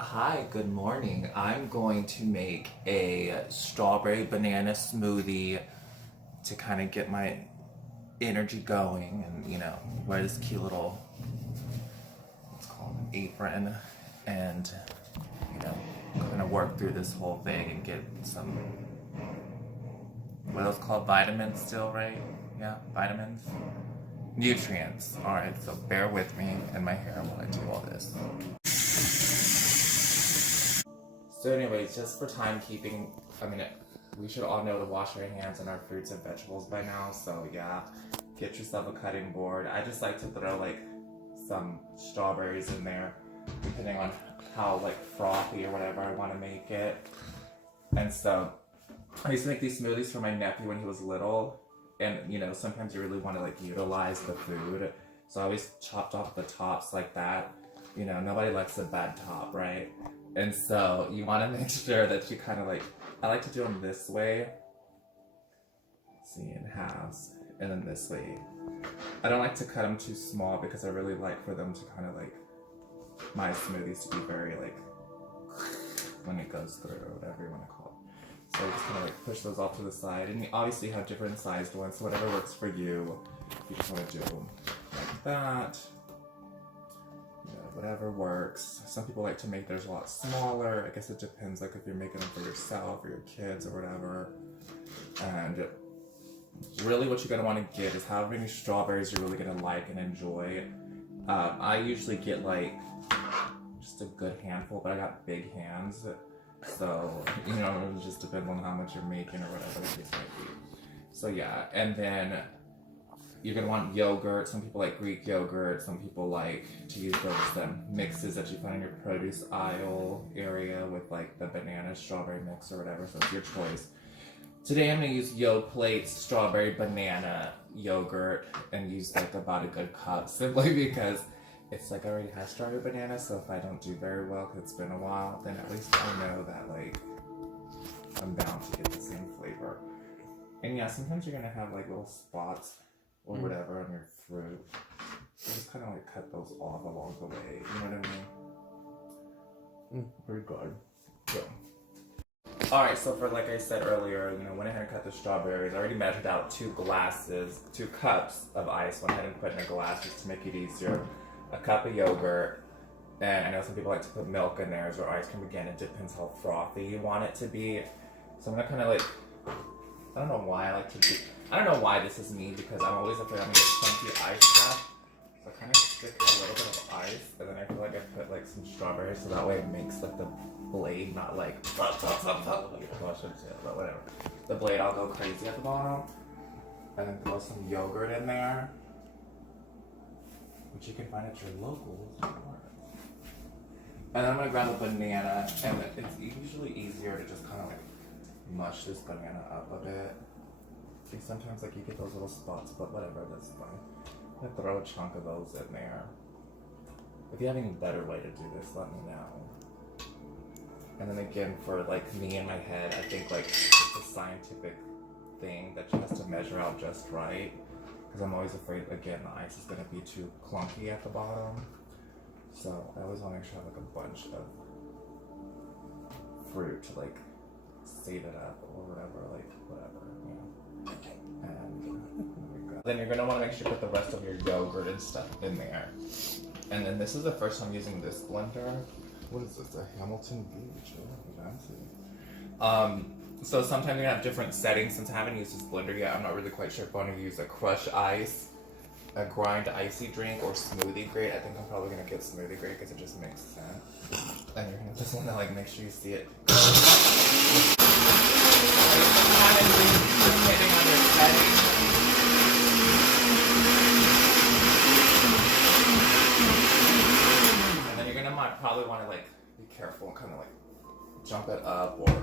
Hi, good morning. I'm going to make a strawberry banana smoothie to kind of get my energy going and, wear this cute little, what's called an apron and, kind of work through this whole thing and get some, what are those called? Vitamins still, right? Yeah, vitamins? Nutrients. Alright, so bear with me and my hair while I do all this. So anyways, just for timekeeping, we should all know to wash our hands and our fruits and vegetables by now, so yeah, get yourself a cutting board. I just like to throw like some strawberries in there, depending on how like frothy or whatever I want to make it. And so, I used to make these smoothies for my nephew when he was little, and sometimes you really want to like utilize the food, so I always chopped off the tops like that. Nobody likes a bad top, right? And so you want to make sure that you kind of like, I like to do them this way, see, in halves, and then this way. I don't like to cut them too small because I really like for them to kind of like, my smoothies to be very like, when it goes through, or whatever you want to call it. So I just kind of like push those off to the side, and you obviously have different sized ones, so whatever works for you. You just want to do like that. Whatever works. Some people like to make theirs a lot smaller. I guess it depends, like if you're making them for yourself or your kids or whatever. And really what you're going to want to get is how many strawberries you're really going to like and enjoy. I usually get like just a good handful, but I got big hands. So, it just depends on how much you're making or whatever the case might be. So yeah, and then you're going to want yogurt. Some people like Greek yogurt. Some people like to use those mixes that you find in your produce aisle area with like the banana strawberry mix or whatever. So it's your choice. Today I'm going to use Yoplait strawberry banana yogurt and use like about a good cup, simply because it's like I already have strawberry banana. So if I don't do very well because it's been a while, then at least I know that like I'm bound to get the same flavor. And yeah, sometimes you're going to have like little spots or whatever on your fruit. So just kind of like cut those off along the way. You know what I mean? Pretty good. Yeah. Alright, so for like I said earlier, went ahead and cut the strawberries. I already measured out 2 cups of ice. Went ahead and put in a glass just to make it easier. A cup of yogurt. And I know some people like to put milk in theirs or ice cream. Again, it depends how frothy you want it to be. So I'm gonna kind of like, I don't know why this is me, because I'm always afraid I'm gonna get chunky ice stuff. So I kind of stick a little bit of ice, and then I feel like I put like some strawberries, so that way it makes like the blade not like, but whatever. The blade all go crazy at the bottom. And then throw some yogurt in there, which you can find at your local store. And then I'm gonna grab a banana, and it's usually easier to just kind of like mush this banana up a bit. See, sometimes like you get those little spots, but whatever, that's fine. I'm gonna throw a chunk of those in there. If you have any better way to do this, let me know. And then again, for like me in my head, I think like it's a scientific thing that you have to measure out just right. Because I'm always afraid, again, the ice is gonna be too clunky at the bottom. So I always wanna make sure I have like a bunch of fruit to like save it up or whatever, And then you're gonna want to make sure you put the rest of your yogurt and stuff in there. And then this is the first time using this blender. What is this? A Hamilton Beach? Oh, fancy. So sometimes you have different settings. Since I haven't used this blender yet, I'm not really quite sure if I want to use a crush ice, a grind icy drink, or smoothie grade. I think I'm probably gonna get smoothie grade because it just makes sense. And you're gonna just want to like make sure you see it. Depending on your setting. And then you're gonna probably want to like be careful and kind of like jump it up, or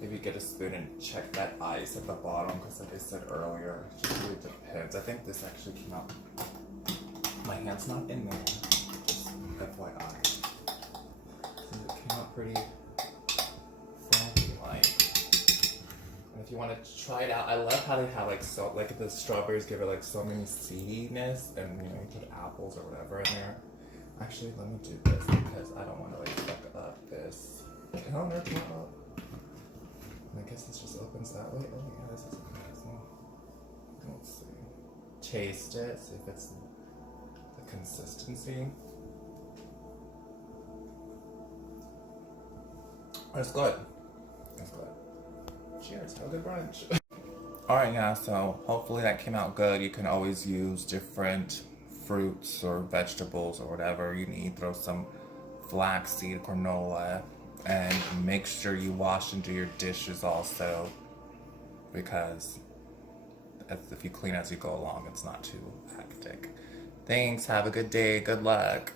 maybe get a spoon and check that ice at the bottom, because like I said earlier, it just really depends. I think this actually came out, my hand's not in there, just FYI. So it came out pretty frothy like. And if you want to try it out, I love how they have like the strawberries give it like so many seediness, and you put apples or whatever in there. Actually, let me do this because I don't want to like fuck up this. countertop. I guess this just opens that way. Oh yeah, this is okay. So, let's see. Taste it, see if it's the consistency. It's good. It's good. Cheers, have a good brunch. Alright, yeah, so hopefully that came out good. You can always use different fruits or vegetables or whatever you need. Throw some flaxseed, granola, and make sure you wash and do your dishes also, because if you clean as you go along, it's not too hectic. Thanks, have a good day, good luck.